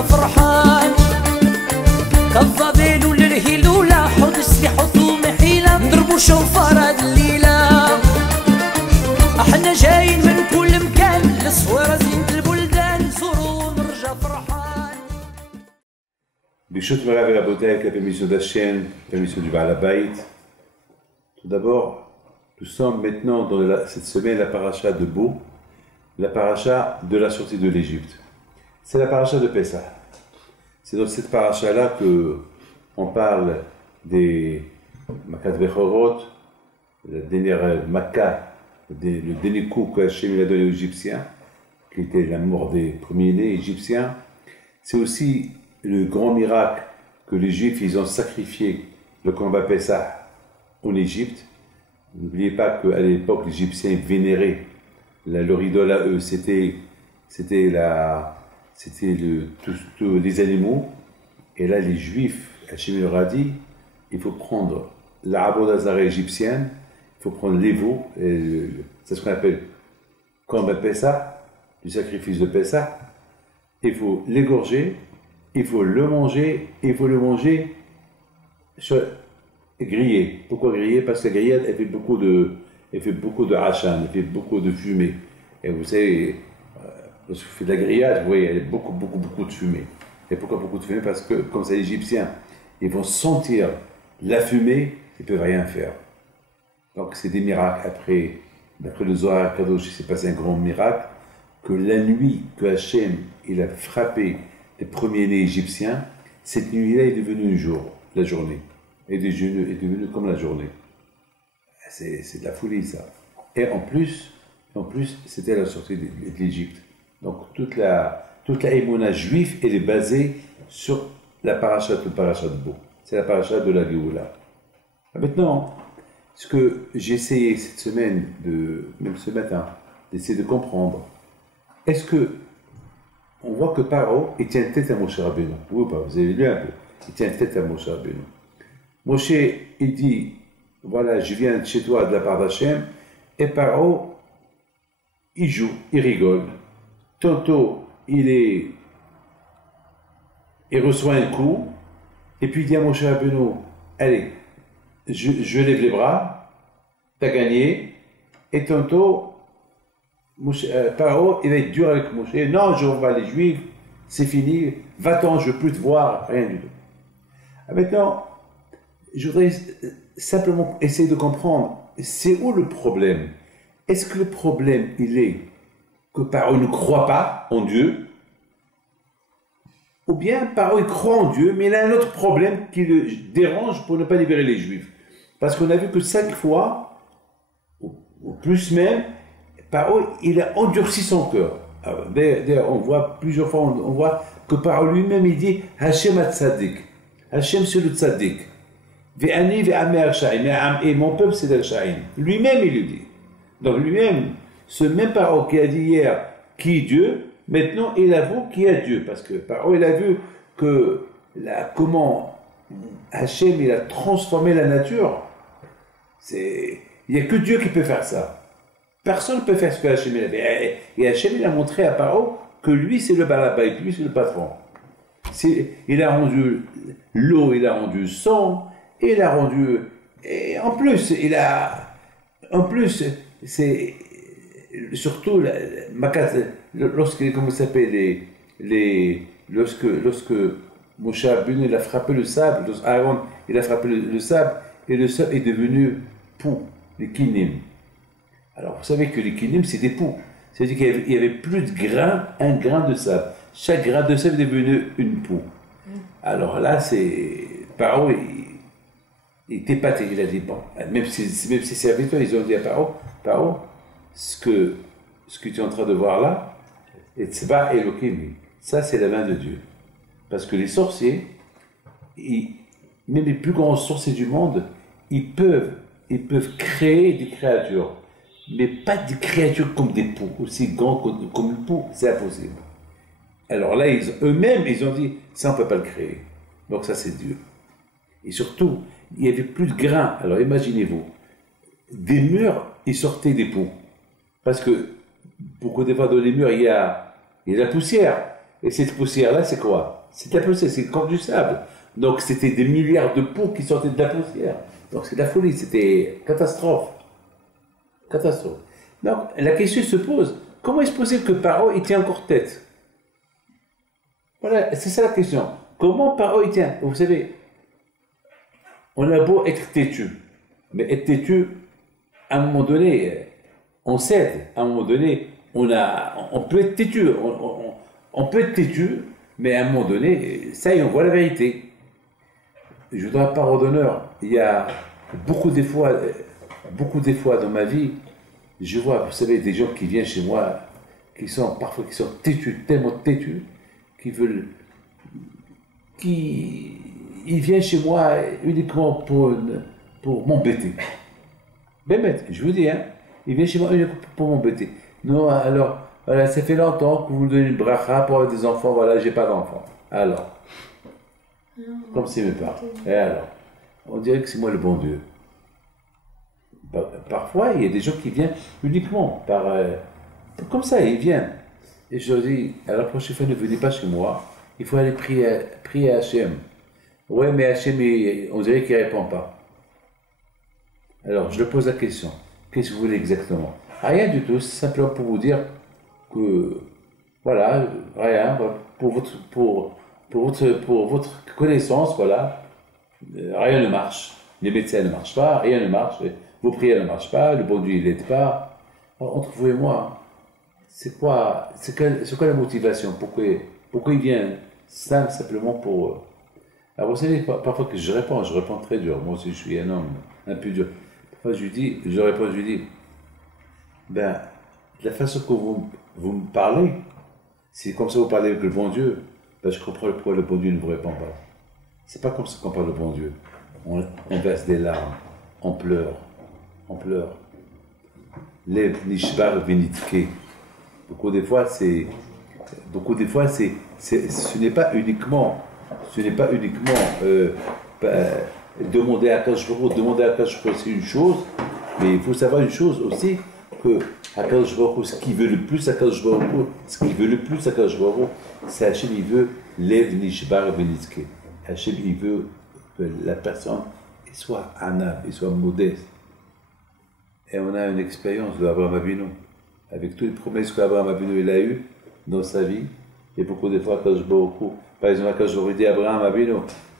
ونرجع فرحان كالظبيل للهلولة حوض السلاح وثوم حيلة نضربوا شوفار هاد الليلة احنا جايين من كل مكان للصويرة زينة البلدان نزوروا ونرجع فرحان. Bishut Marav et Rabotai avec la permission d'Hachem, permission du Baal Habayit. Tout d'abord, nous sommes maintenant dans cette semaine la paracha de Bo, la paracha de la sortie de l'Égypte. C'est la paracha de Pessah. C'est dans cette paracha-là qu'on parle des Makat Bechorot, la dernière Makkah, le dernier coup que Hachem a donné aux Égyptiens, qui était la mort des premiers-nés égyptiens. C'est aussi le grand miracle que les Juifs ils ont sacrifié le combat Pessah en Égypte. N'oubliez pas qu'à l'époque, les Égyptiens vénéraient leur idole à eux, c'était tous les animaux. Et là, les Juifs, Hachem leur a dit, il faut prendre la abodazara égyptienne, il faut prendre les veaux, c'est ce qu'on appelle combat Pessah, du sacrifice de Pessah. Il faut l'égorger, il faut le manger, grillé. Pourquoi grillé? Parce que la grillade, elle fait beaucoup de hachan, elle fait beaucoup de fumée. Et vous savez, lorsque vous faites de la grillade, vous voyez, il y a beaucoup de fumée. Et pourquoi beaucoup de fumée? Parce que, comme c'est les Égyptiens, ils vont sentir la fumée, ils ne peuvent rien faire. Donc c'est des miracles. Après, d'après le Zohar Kadosh, il s'est passé un grand miracle, que la nuit que Hachem, il a frappé les premiers-nés égyptiens, cette nuit-là est devenue un jour, la journée. Et est devenue comme la journée. C'est de la folie, ça. Et en plus, c'était la sortie de l'Égypte. Donc toute la émona juive, elle est basée sur la paracha de Bo. C'est la paracha de la Géoula. Maintenant, ce que j'ai essayé cette semaine, même ce matin, d'essayer de comprendre, est-ce que on voit que Paro, il tient tête à Moshe Rabbeinu. Oui ou pas? Vous avez lu un peu. Il tient tête à Moshe Rabbeinu. Moshe, il dit, voilà, je viens chez toi de la part d'Hachem, et Paro, il joue, il rigole. Tantôt, il reçoit un coup, et puis il dit à Moshe Rabbeinu, allez, je lève les bras, t'as gagné, et tantôt, Paro, il va être dur avec Moshe, non, je revois les Juifs, c'est fini, va-t'en, je ne veux plus te voir, rien du tout. Maintenant, je voudrais simplement essayer de comprendre, c'est où le problème? Est-ce que le problème, il est que Paro ne croit pas en Dieu? Ou bien Paro, il croit en Dieu, mais il a un autre problème qui le dérange pour ne pas libérer les Juifs. Parce qu'on a vu que 5 fois, ou plus même, Paro, il a endurci son cœur. D'ailleurs, on voit plusieurs fois, on voit que Paro lui-même, il dit « Hachem ha-tzadik ». Hachem, c'est le tzadik. Et mon peuple, c'est Al-Sha'in. Lui-même, il le dit. Donc lui-même, ce même Paro qui a dit hier qui est Dieu, maintenant il avoue qui est Dieu. Parce que Paro, il a vu que comment Hachem, il a transformé la nature. Il n'y a que Dieu qui peut faire ça. Personne ne peut faire ce que Hachem a fait. Et Hachem, il a montré à Paro que lui, c'est le Baal Habayit, lui, c'est le patron. Il a rendu l'eau, il a rendu le sang, et il a rendu. Et en plus, c'est surtout lorsque, comment ça s'appelle, lorsque Moshe Rabbeinu, il a frappé le sable, lorsque Aaron, il a frappé le sable, et le sable est devenu poux, les kinim. Alors, vous savez que les kinim, c'est des poux. C'est-à-dire qu'il n'y avait plus de grain, un grain de sable. Chaque grain de sable est devenu une poux. Alors là, Paro, il était épaté. Il a dit, bon, même ses serviteurs, ils ont dit à Paro, ce que tu es en train de voir là, Etzba Elohim, ça c'est la main de Dieu. Parce que les sorciers, même les plus grands sorciers du monde, ils peuvent créer des créatures. Mais pas des créatures comme des poux, aussi grandes comme une poux, c'est impossible. Alors là, eux-mêmes, ils ont dit, ça on ne peut pas le créer. Donc ça c'est Dieu. Et surtout, il n'y avait plus de grains. Alors imaginez-vous, des murs, ils sortaient des poux. Parce que, beaucoup des fois dans les murs, il y a la poussière. Et cette poussière-là, c'est quoi? C'est de la poussière, c'est comme du sable. Donc c'était des milliards de poux qui sortaient de la poussière. Donc c'est de la folie, c'était catastrophe. Catastrophe. Donc la question se pose, comment est-ce possible que Paro il tient encore tête? Voilà, c'est ça la question. Comment Paro il tient? Vous savez, on a beau être têtu, mais être têtu, à un moment donné, on cède. À un moment donné, on peut être têtu. On peut être têtu, mais à un moment donné, ça y est, on voit la vérité. Je voudrais pas d'honneur. Il y a beaucoup des fois dans ma vie, je vois, vous savez, des gens qui viennent chez moi, qui sont têtus, tellement têtus, ils viennent chez moi uniquement pour m'embêter. Ben, je vous dis, hein, ils viennent chez moi uniquement pour m'embêter. Non, alors, voilà, ça fait longtemps que vous me donnez une bracha pour avoir des enfants, voilà, j'ai pas d'enfants. Alors, comme c'est mes parents. Et alors, on dirait que c'est moi le bon Dieu. Parfois, il y a des gens qui viennent uniquement comme ça, ils viennent. Et je leur dis, à la prochaine fois, ne venez pas chez moi, il faut aller prier à Hachem. Ouais, mais Hachem, on dirait qu'il ne répond pas. Alors, je leur pose la question, qu'est-ce que vous voulez exactement? Rien du tout, c'est simplement pour vous dire que, voilà, rien, pour votre connaissance, voilà, rien ne marche. Les médecins ne marchent pas, rien ne marche, vos prières ne marchent pas, le bon Dieu il n'aide pas. Alors, entre vous et moi, c'est quoi la motivation? Pourquoi il vient simplement pour... Alors vous savez, parfois que je réponds très dur. Moi aussi je suis un homme un peu dur. Parfois je lui dis, ben, la façon que vous me parlez, c'est comme ça que vous parlez avec le bon Dieu, ben, je comprends pourquoi le bon Dieu ne vous répond pas. C'est pas comme ça qu'on parle le bon Dieu. On verse des larmes, on pleure. Lev nishbar venitke. Beaucoup des fois, ce n'est pas uniquement demander à Akadosh Baruch Hu, c'est une chose, mais il faut savoir une chose aussi, que Akadosh Baruch Hu, ce qu'il veut le plus Akadosh Baruch Hu, c'est Hachem, il veut Lev nishbar venitke. Hachem, il veut que la personne soit anab, il soit modeste. Et on a une expérience de Abraham Avinu, avec toutes les promesses qu'Abraham Avinu il a eues dans sa vie. Et beaucoup de fois, par exemple, quand je lui dis à Abraham Avinu,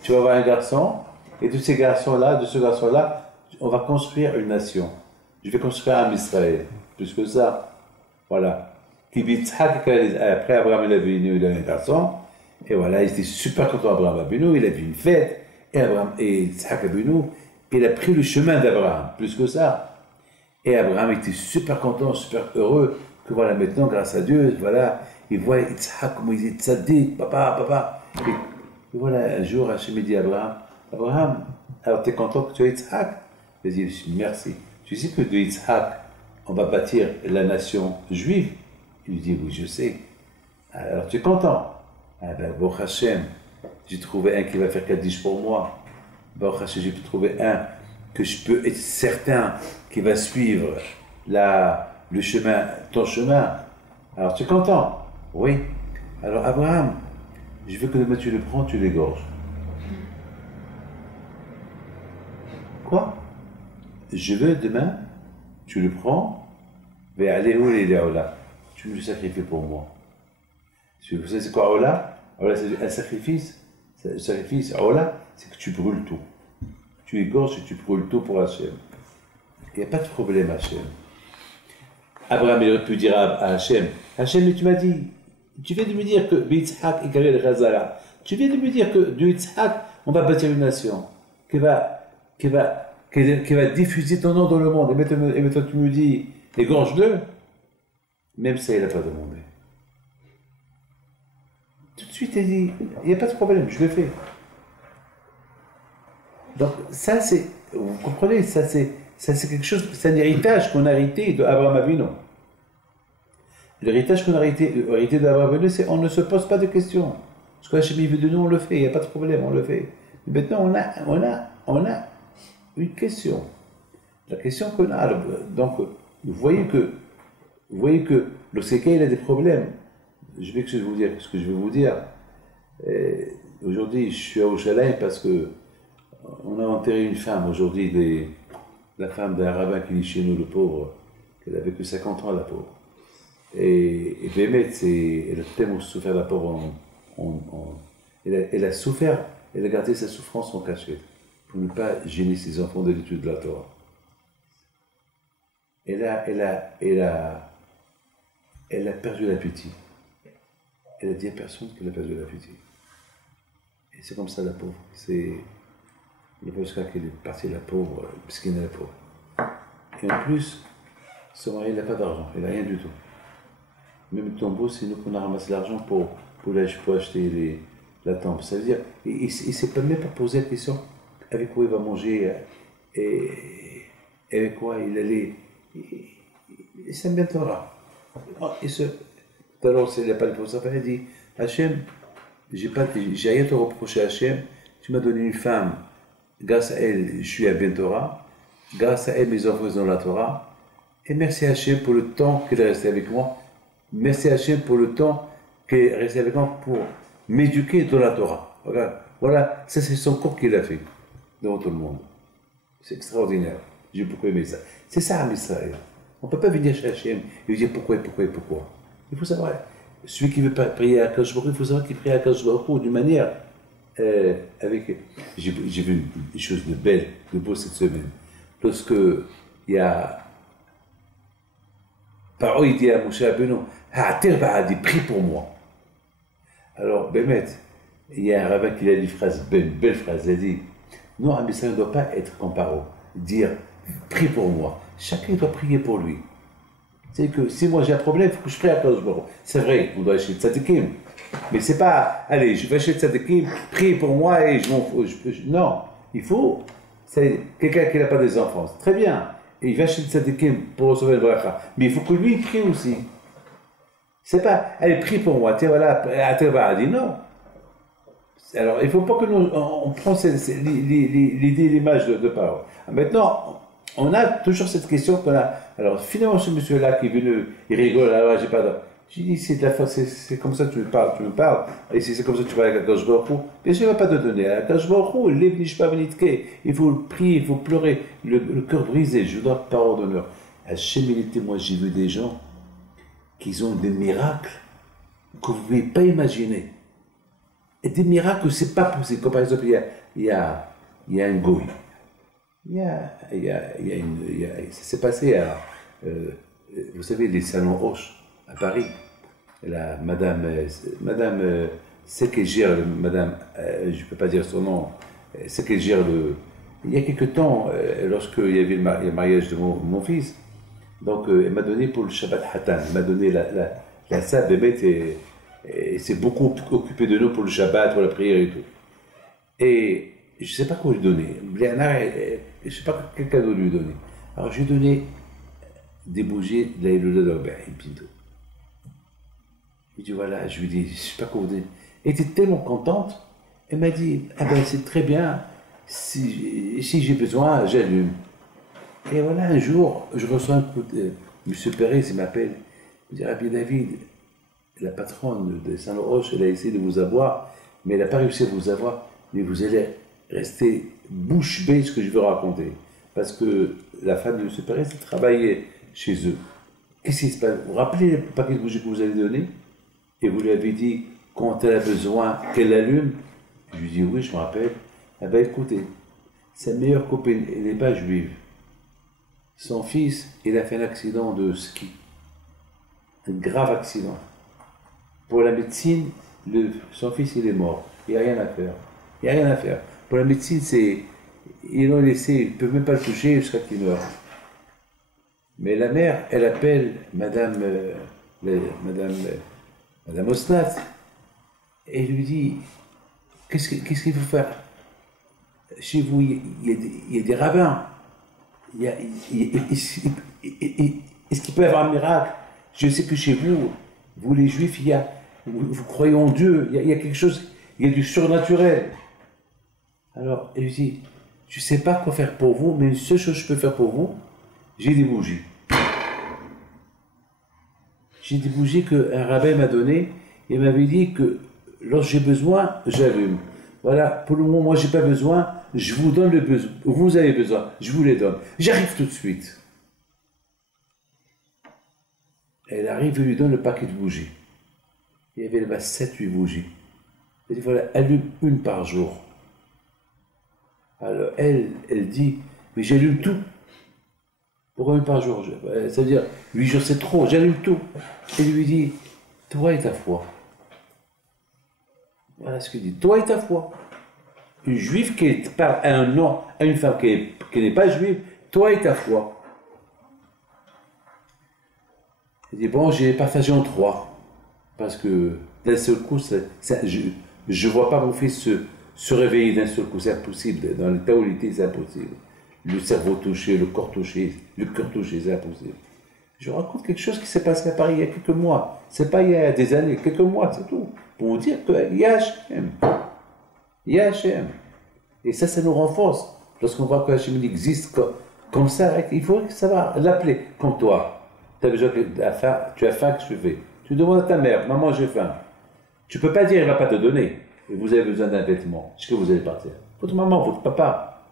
tu vas avoir un garçon, et de ce garçon-là, on va construire une nation. Je vais construire un Israël. Plus que ça, voilà. Après Abraham Avinu, il a un garçon, et voilà, il était super content Abraham Avinu, il a vu une fête, et Yitzhak Avinu, il a pris le chemin d'Abraham. Plus que ça. Et Abraham était super content, super heureux, que voilà, maintenant, grâce à Dieu, voilà, il voit Yitzhak, comment il est tzaddik, papa. Et voilà, un jour, Hachem dit à Abraham, alors tu es content que tu aies Yitzhak? Il dit, merci. Tu sais que de Yitzhak, on va bâtir la nation juive? Il lui dit, oui, je sais. Alors tu es content? Ah ben, Baruch Hashem, j'ai trouvé un qui va faire Kaddish pour moi. Baruch Hashem, j'ai pu trouver un que je peux être certain qui va suivre le chemin, ton chemin. Alors tu es content? Oui. Alors Abraham, je veux que demain tu le prends, tu l'égorges. Quoi? Je veux demain, tu le prends, mais allez où les là? Tu me le sacrifies pour moi. Vous savez c'est quoi Ola? Ola c'est un sacrifice. Le sacrifice, Ola, c'est que tu brûles tout. Tu égorges et tu brûles tout pour Hachem. Il n'y a pas de problème, Hachem. Abraham, il aurait pu dire à Hachem, Hachem, mais tu m'as dit, tu viens de me dire que Yitzhak est carré de Khazara. Tu viens de me dire que de Yitzhak, on va bâtir une nation qui va diffuser ton nom dans le monde. Et maintenant tu me dis, égorge-le. Même ça, il n'a pas demandé. Tout de suite, il dit, il n'y a pas de problème, je le fais. Donc ça c'est, vous comprenez, ça c'est quelque chose, c'est un héritage qu'on a hérité d'Abraham Avinu. L'héritage qu'on a hérité d'Abraham Avinu, c'est on ne se pose pas de questions. Ce que Hachem veut de nous, on le fait, il n'y a pas de problème, on le fait. Mais maintenant on a une question. La question qu'on a, donc vous voyez que lorsqu'il a des problèmes, je vais vous dire ce que je vais vous dire. Aujourd'hui, je suis à Yerushalayim parce que on a enterré une femme aujourd'hui, la femme d'un rabbin qui vit chez nous, le pauvre, qu'elle avait que 50 ans, la pauvre. Et Bémet, elle a tellement souffert, la pauvre, elle a souffert, elle a gardé sa souffrance en cachette pour ne pas gêner ses enfants de l'étude de la Torah. Elle a perdu l'appétit. Elle a dit à personne qu'elle a perdu l'appétit. Et c'est comme ça la pauvre. Il n'y a pas jusqu'à qu'elle est partie la pauvre, puisqu'elle est la pauvre. Et en plus, son mari n'a pas d'argent, il n'a rien du tout. Même le tombeau, c'est nous qu'on a ramassé l'argent pour acheter la tombe. Ça veut dire, il ne s'est même pas posé la question avec quoi il va manger et avec quoi il allait. Il s'aime bien Torah. Tout à l'heure, il n'a pas de ça, il a dit Hachem, j'ai rien à te reprocher, Hachem, tu m'as donné une femme, grâce à elle, je suis à bien Torah, grâce à elle, mes enfants ont la Torah, et merci Hachem pour le temps qu'elle est restée avec moi, merci Hachem pour le temps qu'elle est restée avec moi pour m'éduquer dans la Torah. Voilà, ça c'est son corps qu'il a fait devant tout le monde. C'est extraordinaire, j'ai beaucoup aimé ça. C'est ça, Israël. On ne peut pas venir chez Hachem et lui dire pourquoi. Il faut savoir, celui qui veut prier à Akadosh Baruch Hu, il faut savoir qu'il prie à Akadosh Baruch Hu d'une manière avec. J'ai vu des choses de belles, de beaux cette semaine. Lorsque il y a. Paro, il dit à Moshe Rabbeinu, Ha'ater ba'adi, prie pour moi. Alors, Bémet, il y a un rabbin qui a dit une belle phrase, il a dit, non, un message ne doit pas être comme Paro, dire, prie pour moi. Chacun doit prier pour lui. C'est que si moi j'ai un problème, il faut que je prie à Akadosh Baruch Hu. C'est vrai, on doit acheter le tzadikim. Mais c'est pas, allez, je vais acheter le tzadikim, prie pour moi et je m'en fous. Non, il faut, c'est quelqu'un qui n'a pas des enfants, très bien. Et il va acheter le tzadikim pour recevoir le bracha. Mais il faut que lui prie aussi. C'est pas, allez, prie pour moi, tiens, voilà, à dit non. Alors, il ne faut pas que nous, on prenne l'idée, l'image de parole. Maintenant, on a toujours cette question qu'on a. Alors, finalement, ce monsieur-là qui est venu, il rigole, alors j'ai pas de. J'ai dit, c'est comme ça que tu me parles, et si c'est comme ça que tu parles avec Akadosh Baruch Hu, bien sûr, il ne va pas te donner. Akadosh Baruch Hu, il est venu, il faut prier, il faut pleurer, le cœur brisé, je dois parole d'honneur. Hachem, il était, moi, j'ai vu des gens qui ont des miracles que vous ne pouvez pas imaginer. Et des miracles, ce n'est pas possible. Comme par exemple, il y a un goy. Ça s'est passé à, vous savez, les salons Hoche à Paris. Madame, celle qui gère, madame, je ne peux pas dire son nom, celle qui gère il y a quelque temps, lorsqu'il y avait le mariage de mon fils, donc elle m'a donné pour le Shabbat Hatan, elle m'a donné la salle de bête et s'est beaucoup occupé de nous pour le Shabbat, pour la prière et tout. Et je ne sais pas quoi lui donner. Je ne sais pas quel cadeau lui donner. Alors, je lui ai donné des bougies de la Hiloula d'Orbeï, Pinto. Il dit, voilà, je lui ai dit, je ne sais pas quoi vous donner. Elle était tellement contente, elle m'a dit, ah ben c'est très bien, si j'ai besoin, j'allume. Et voilà, un jour, je reçois un coup de... M. Pérez, il m'appelle, il dit, Rabbi David, la patronne de Saint-Roch, elle a essayé de vous avoir, mais elle n'a pas réussi à vous avoir, mais vous allez rester bouche bée ce que je veux raconter. Parce que la femme de M. Pérez travaillait chez eux. Qu'est-ce qui se passe? Vous vous rappelez le paquet de bougies que vous avez donné? Et vous lui avez dit, quand elle a besoin, qu'elle allume? Je lui dis, oui, je me rappelle. Eh bien, écoutez, sa meilleure copine, elle n'est pas juive. Son fils, il a fait un accident de ski. Un grave accident. Pour la médecine, son fils, il est mort. Il n'y a rien à faire. Il n'y a rien à faire. Pour la médecine, ils l'ont laissé, ils ne peuvent même pas le toucher jusqu'à qu'il meure. Mais la mère, elle appelle Madame Osnat, et lui dit, qu'est-ce qu'il faut faire? Chez vous, il y a des rabbins. Est-ce qu'il peut y avoir un miracle? Je sais que chez vous, vous les juifs, vous croyez en Dieu, il y a quelque chose, il y a du surnaturel. Alors, elle lui dit, je ne sais pas quoi faire pour vous, mais une seule chose que je peux faire pour vous, j'ai des bougies. J'ai des bougies qu'un rabbin m'a données, Il m'avait dit que lorsque j'ai besoin, j'allume. Voilà, pour le moment, moi, j'ai pas besoin, je vous donne le besoin. Vous avez besoin, je vous les donne. J'arrive tout de suite. Elle arrive et lui donne le paquet de bougies. Il y avait là-bas 7-8 bougies. Elle dit, voilà, allume une par jour. Alors, elle dit, mais j'allume tout. Pourquoi une par jour? Ça veut dire, 8 jours c'est trop, j'allume tout. Elle lui dit, toi et ta foi. Voilà ce qu'il dit, toi et ta foi. Une juive qui parle à un nom, à une femme qui n'est pas juive, toi et ta foi. Il dit, bon, j'ai partagé en 3. Parce que d'un seul coup, je ne vois pas mon fils se réveiller d'un seul coup. C'est impossible. Dans l'état où il était, c'est impossible. Le cerveau touché, le corps touché, le cœur touché, c'est impossible. Je raconte quelque chose qui s'est passé à Paris il y a quelques mois. C'est pas il y a des années, quelques mois, c'est tout. Pour vous dire qu'il y a Hachem. Il y a Hachem. Et ça nous renforce. Lorsqu'on voit que Hachem existe comme ça, il faut savoir l'appeler comme toi. Tu as besoin tu as faim, que je fais. Tu demandes à ta mère, maman, j'ai faim. Tu ne peux pas dire, elle ne va pas te donner. Et vous avez besoin d'un vêtement. Est-ce que vous allez partir? Votre maman, votre papa.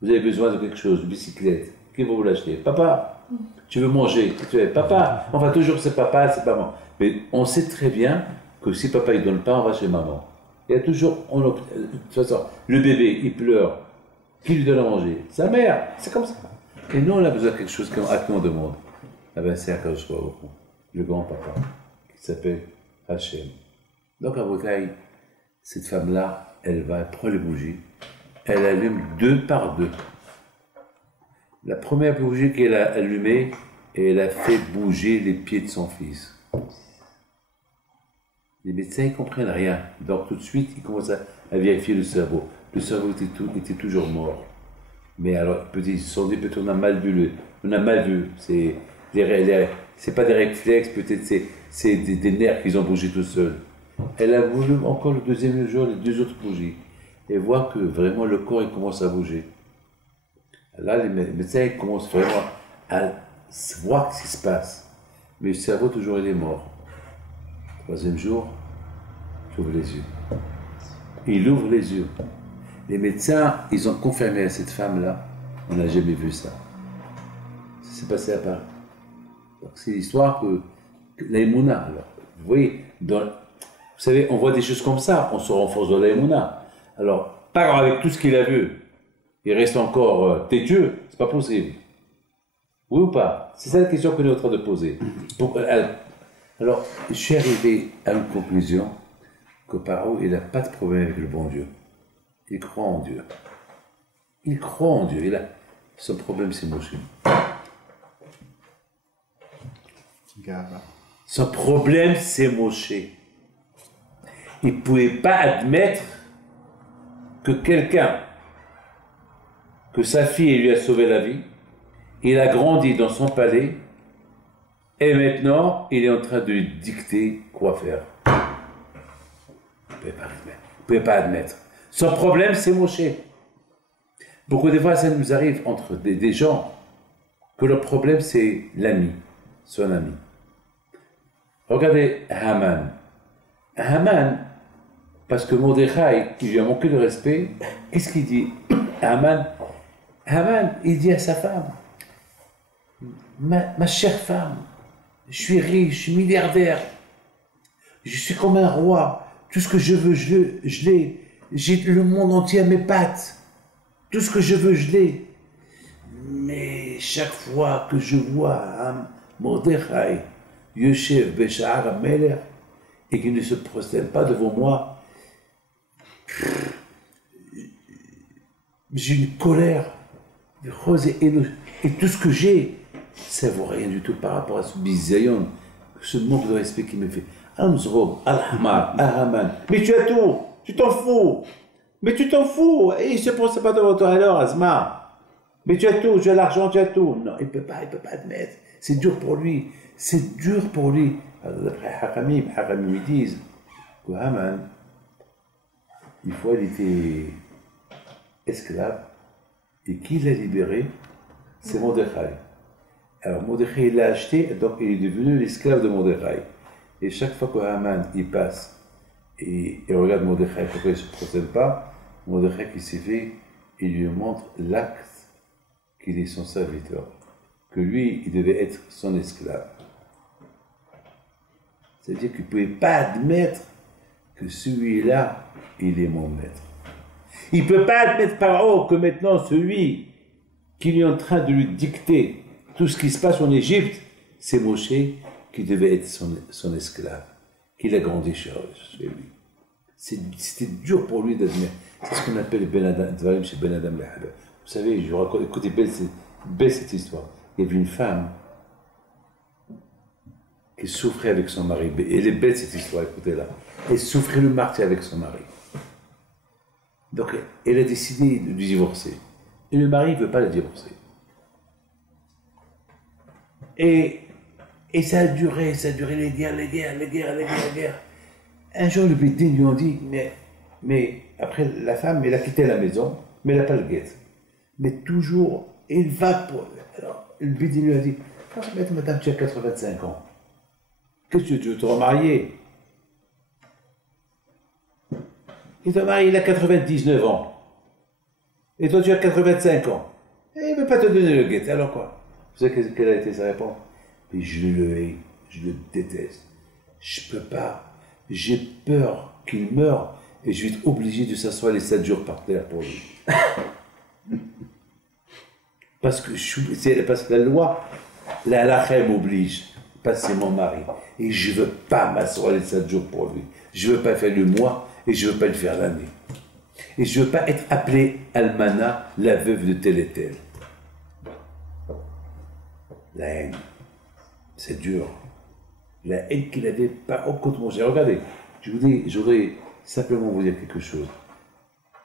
Vous avez besoin de quelque chose, une bicyclette. Qui va vous l'acheter? Papa. Tu veux manger? Tu veux, papa. Enfin, toujours c'est papa, c'est maman. Mais on sait très bien que si papa ne donne pas, on va chez maman. Il y a toujours, de toute façon, le bébé, il pleure. Qui lui donne à manger? Sa mère. C'est comme ça. Et nous, on a besoin de quelque chose à qui on demande. Ah ben, c'est Akadosh Baruch Hu, le grand-papa, qui s'appelle Hachem. Donc, à Botaï, cette femme-là, elle prend les bougies, elle allume 2 par 2. La première bougie qu'elle a allumée, elle a fait bouger les pieds de son fils. Les médecins ne comprennent rien. Donc, tout de suite, ils commencent à vérifier le cerveau. Le cerveau était toujours mort. Mais alors, ils se sont dit, peut-être on a mal vu. C'est pas des réflexes, peut-être c'est des nerfs qu'ils ont bougé tout seuls. Elle a voulu encore le deuxième jour les 2 autres bougies et voit que vraiment le corps il commence à bouger. Là, les médecins commencent vraiment à voir ce qui se passe. Mais le cerveau toujours il est mort. 3e jour, il ouvre les yeux. Il ouvre les yeux. Les médecins, ils ont confirmé à cette femme-là, on n'a jamais vu ça. Ça s'est passé à Paris. C'est l'histoire que l'Aïmouna, alors, vous voyez, vous savez, on voit des choses comme ça, on se renforce dans l'Aïmouna. Alors, pas avec tout ce qu'il a vu, il reste encore têtu, c'est pas possible. Oui ou pas? C'est ça la question qu'on est en train de poser. Alors, je suis arrivé à une conclusion que Paro, il n'a pas de problème avec le bon Dieu. Il croit en Dieu. Il croit en Dieu. Son problème, c'est Moshe. Son problème, c'est Moshe. Il ne pouvait pas admettre que quelqu'un, que sa fille lui a sauvé la vie, il a grandi dans son palais, et maintenant, il est en train de lui dicter quoi faire. Il ne pouvait pas admettre. Son problème, c'est Moshe. Beaucoup de fois, ça nous arrive entre des gens que leur problème, c'est l'ami, son ami. Regardez Haman. Haman, parce que Mordechai, il lui a manqué de respect, qu'est-ce qu'il dit? Haman, il dit à sa femme, ma chère femme, je suis riche, je suis milliardaire, je suis comme un roi, tout ce que je veux, je l'ai, j'ai le monde entier à mes pattes, tout ce que je veux, je l'ai. Mais chaque fois que je vois Mordechai, Yoshev Besha'ar HaMelech, et qu'il ne se prosterne pas devant moi, j'ai une colère, et tout ce que j'ai, ça ne vaut rien du tout par rapport à ce bisayon, ce manque de respect qu'il me fait. Amzrom, Al-Hamar, Al-Haman, mais tu as tout, tu t'en fous, mais tu t'en fous, et il ne se prosterne pas devant toi alors, Asma, mais tu as tout, tu as l'argent, tu as tout. Non, il ne peut pas admettre, c'est dur pour lui, c'est dur pour lui. D'après Hakamim, ils disent que Haman, une fois il était esclave, et qui l'a libéré? C'est Mordechai. Alors Mordechai l'a acheté, donc il est devenu l'esclave de Mordechai. Et chaque fois que Haman il passe et il regarde Mordechai pourquoi il ne se procède pas, Mordechai qui s'est fait, il lui montre l'acte qu'il est son serviteur, que lui, il devait être son esclave. C'est-à-dire qu'il ne pouvait pas admettre que celui-là, il est mon maître. Il ne peut pas admettre par haut que maintenant celui qui est en train de lui dicter tout ce qui se passe en Égypte, c'est Moshe qui devait être son esclave, qu'il a grandi chez lui. C'était dur pour lui d'admettre. C'est ce qu'on appelle Ben Adam, chez Ben Adam Lahab. Vous savez, je vous raconte, écoutez, belle cette histoire. Il y avait une femme qui souffrait avec son mari. Elle est belle cette histoire, écoutez-la. Elle souffrait le martyr avec son mari. Donc, elle a décidé de divorcer. Et le mari ne veut pas la divorcer. Et ça a duré, les guerres. Un jour, le Bédin lui a dit, mais après, la femme, elle a quitté la maison, mais elle n'a pas le guet. Mais toujours, elle va pour... Alors, le Bédin lui a dit, madame, tu as 85 ans. Qu'est-ce que tu veux te remarier? Et ton mari, il a 99 ans. Et toi, tu as 85 ans. Et il ne veut pas te donner le guet. Alors quoi? Vous savez quelle a été sa réponse? Mais je le hais, je le déteste. Je ne peux pas. J'ai peur qu'il meure et je vais être obligé de s'asseoir les 7 jours par terre pour lui. Parce que la loi, la halakha m'oblige. Parce que c'est mon mari. Et je ne veux pas m'asseoir les 7 jours pour lui. Je ne veux pas faire le mois et je ne veux pas le faire l'année. Et je ne veux pas être appelé Almana, la veuve de tel et tel. La haine, c'est dur. La haine qu'il n'avait pas au côté de Moshe. Regardez, je voudrais simplement vous dire quelque chose.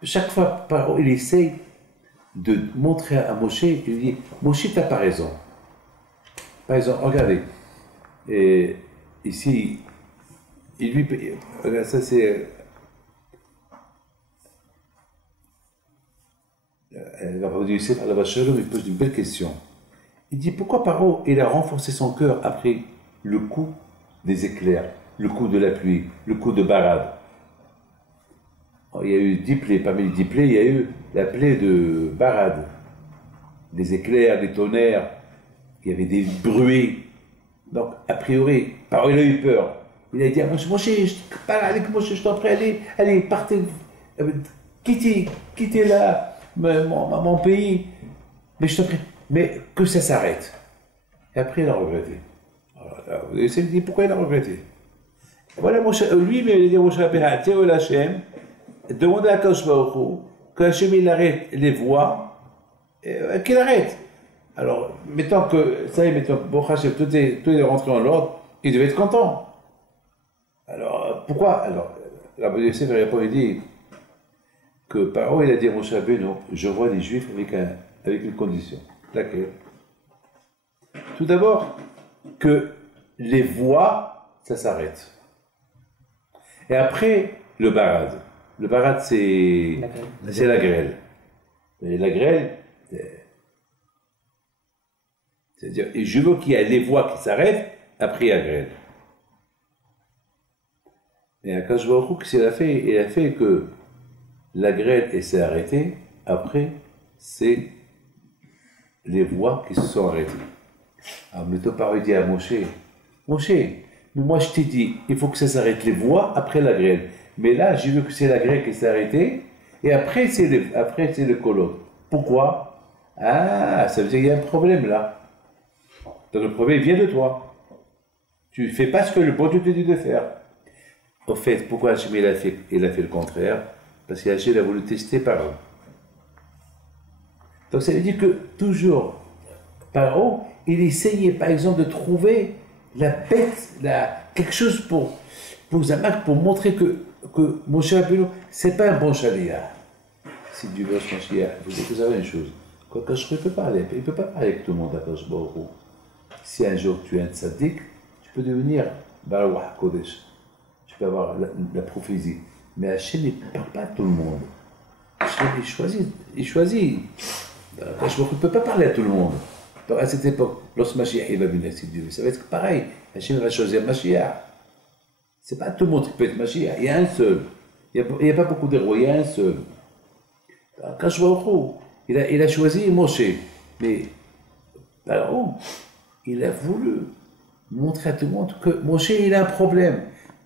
Chaque fois, il essaye de montrer à Moshe, il lui dit, Moshe, tu n'as pas raison. Par exemple, regardez, et ici, il lui, regarde, ça c'est, il pose une belle question. Il dit, pourquoi Paro, il a renforcé son cœur après le coup des éclairs, le coup de la pluie, le coup de Barad? Il y a eu 10 plaies, parmi les 10 plaies, il y a eu la plaie de Barad. Des éclairs, des tonnerres, il y avait des bruits. Donc, a priori, Paro, il a eu peur. Il a dit à Moshe, je t'en prie, allez, partez, quittez là, mon pays, mais je t'en prie. Mais que ça s'arrête. Et après, il a regretté. Alors, vous essayez de dire pourquoi il a regretté. Voilà, lui, mais il a dit Moshe Rabbeinu, tiens, Hachem, demandez à Kadosh Baruch Hu que Hachem il arrête les voix, qu'il arrête. Alors, mettons que, ça y est, mettons, bon, Hachem, tout est rentré en ordre, il devait être content. Alors, pourquoi? Alors, Rabbi Yosef répond, il dit que Paro, il a dit à Moshe Rabbeinu, je vois les Juifs avec une condition. Laquelle? Tout d'abord, que les voix, ça s'arrête. Et après, le barad. Le barad, c'est la grêle. Et la grêle, c'est-à-dire, et je veux qu'il y ait les voix qui s'arrêtent, après il y a la grêle. Et Akash Baruch Hu, qu'est-ce qu'il a fait? Il a fait que la grêle s'est arrêtée, après, c'est les voix qui se sont arrêtées. Alors, le Topar dit à Moshe, mais moi je t'ai dit, il faut que ça s'arrête les voix après la grêle. Mais là, j'ai vu que c'est la grêle qui s'est arrêtée, et après c'est le colot. Pourquoi? Ah, ça veut dire qu'il y a un problème là. Donc le problème vient de toi. Tu ne fais pas ce que le bon Dieu te dit de faire. Au fait, pourquoi Hachem il a fait le contraire? Parce qu'Hachem a voulu tester Paro. Donc ça veut dire que toujours, Paro, il essayait par exemple de trouver la bête, quelque chose pour Zamak, pour montrer que Moshe Rabbeinu, c'est pas un bon chaliah. C'est du Moshe Mashiach. Vous savez une chose, quand Akash peut parler, il ne peut pas parler avec tout le monde, Akash Baruch Hu. Si un jour tu es un tzaddik, tu peux devenir Baruch Kodesh. Tu peux avoir la prophétie. Mais Hachem ne parle pas à tout le monde. Hachem, il choisit. Akash Baruch Hu ne peut pas parler à tout le monde. Donc à cette époque, lorsque Mashiach va venir, c'est Dieu, ça va être pareil. Hachem va choisir Mashiach. C'est pas tout le monde qui peut être Mashiach, il y a un seul. Il n'y a pas beaucoup de rois, il y a un seul. Akadosh Baruch Hu, il a choisi Moshe. Mais alors, il a voulu montrer à tout le monde que Moshe, il a un problème.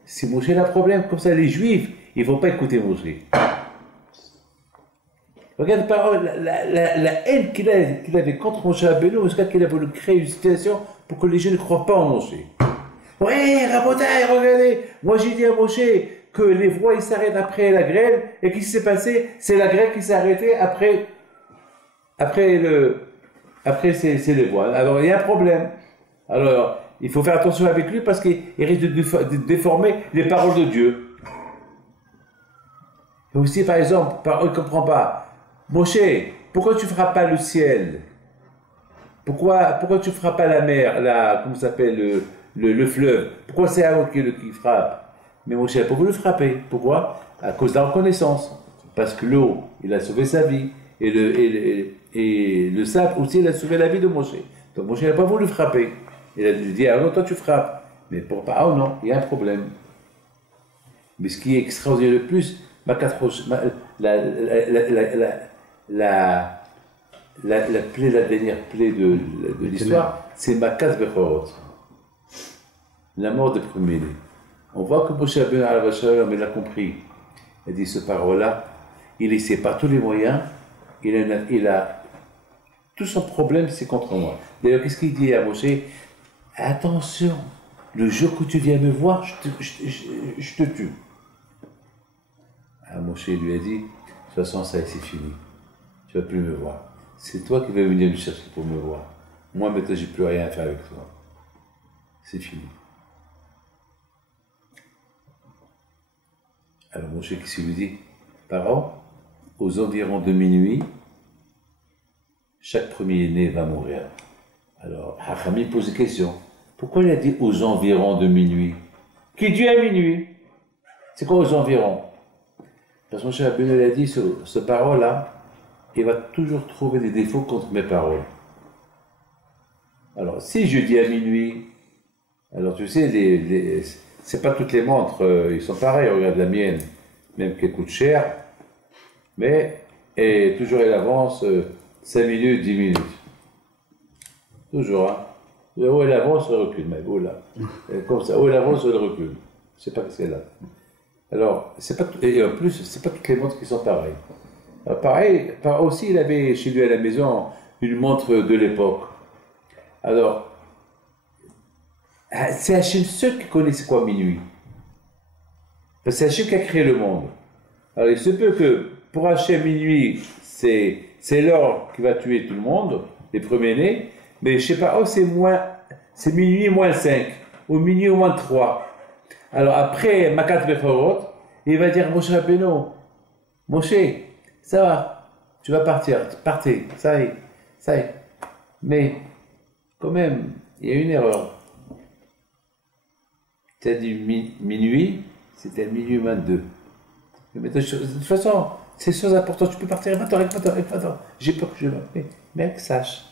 Si Moshe a un problème, comme ça, les Juifs, ils ne vont pas écouter Moshe. Regarde la haine qu'il avait contre Moshe Rabbeinu, jusqu'à qu'il a voulu créer une situation pour que les gens ne croient pas en Moshe. Ouais, Rabotai, regardez, moi j'ai dit à Moshe que les voies ils s'arrêtent après la grêle, et qu'est-ce qui s'est passé? C'est la grêle qui s'est arrêtée après c'est les voies. Alors il y a un problème. Alors il faut faire attention avec lui parce qu'il risque de déformer les paroles de Dieu. Et aussi par exemple, il ne comprend pas. Moshe, pourquoi tu ne feras pas le ciel? Pourquoi tu ne feras pas la mer, comment ça s'appelle, le fleuve? Pourquoi c'est Aaron qui frappe? Mais Moshe n'a pas voulu frapper. Pourquoi? À cause de la reconnaissance. Parce que l'eau, il a sauvé sa vie. Et le sable aussi, il a sauvé la vie de Moshe. Donc Moshe n'a pas voulu frapper. Il a dit, ah non, toi tu frappes. Mais pour pas, oh non, il y a un problème. Mais ce qui est extraordinaire le plus, la dernière plaie de l'histoire, c'est Makat Bechorot. La mort des premiers-nés. On voit que Moshe Rabbeinu alav shalom, il a compris. Il a dit, ce parole-là, il essaie par tous les moyens, il a tout son problème, c'est contre moi. D'ailleurs, qu'est-ce qu'il dit à Moshe? Attention, le jour que tu viens me voir, je te tue. Moshe lui a dit, de toute façon, ça c'est fini. Tu ne vas plus me voir. C'est toi qui vas venir me chercher pour me voir. Moi, maintenant, j'ai plus rien à faire avec toi. C'est fini. Alors Moshe, qu'est-ce qu'il lui dit? Paro, aux environs de minuit, chaque premier-né va mourir. Alors, Hachami pose une question. Pourquoi il a dit aux environs de minuit? Qui dit à minuit? C'est quoi aux environs? Parce que Moshe Rabbeinu a dit, ce parole-là, il va toujours trouver des défauts contre mes paroles. Alors, si je dis à minuit, alors tu sais, c'est pas toutes les montres, ils sont pareils, regarde la mienne, même qu'elle coûte cher, mais toujours elle avance 5 minutes, 10 minutes. Toujours, hein. Où elle avance, elle recule, mais oh là. Comme ça, où elle avance, elle recule. C'est pas que c'est là. Alors, et en plus, c'est pas toutes les montres qui sont pareilles. Alors, pareil, aussi, il avait chez lui à la maison une montre de l'époque. Alors, c'est Hachem seul qui connaît c'est quoi minuit. Parce que c'est Hachem qui a créé le monde. Alors, il se peut que pour Hachem, minuit, c'est l'heure qui va tuer tout le monde, les premiers-nés, mais je sais pas, c'est minuit moins 5, ou minuit moins 3. Alors après Makat Bechorot, il va dire Moshe Rabbeinu, Moshe, ça va, tu vas partir, partez, ça y est. Mais quand même, il y a une erreur. Tu as dit minuit, c'était minuit moins 2. Mais de toute façon, c'est chose importante, tu peux partir maintenant. J'ai peur que je me... Mais sache.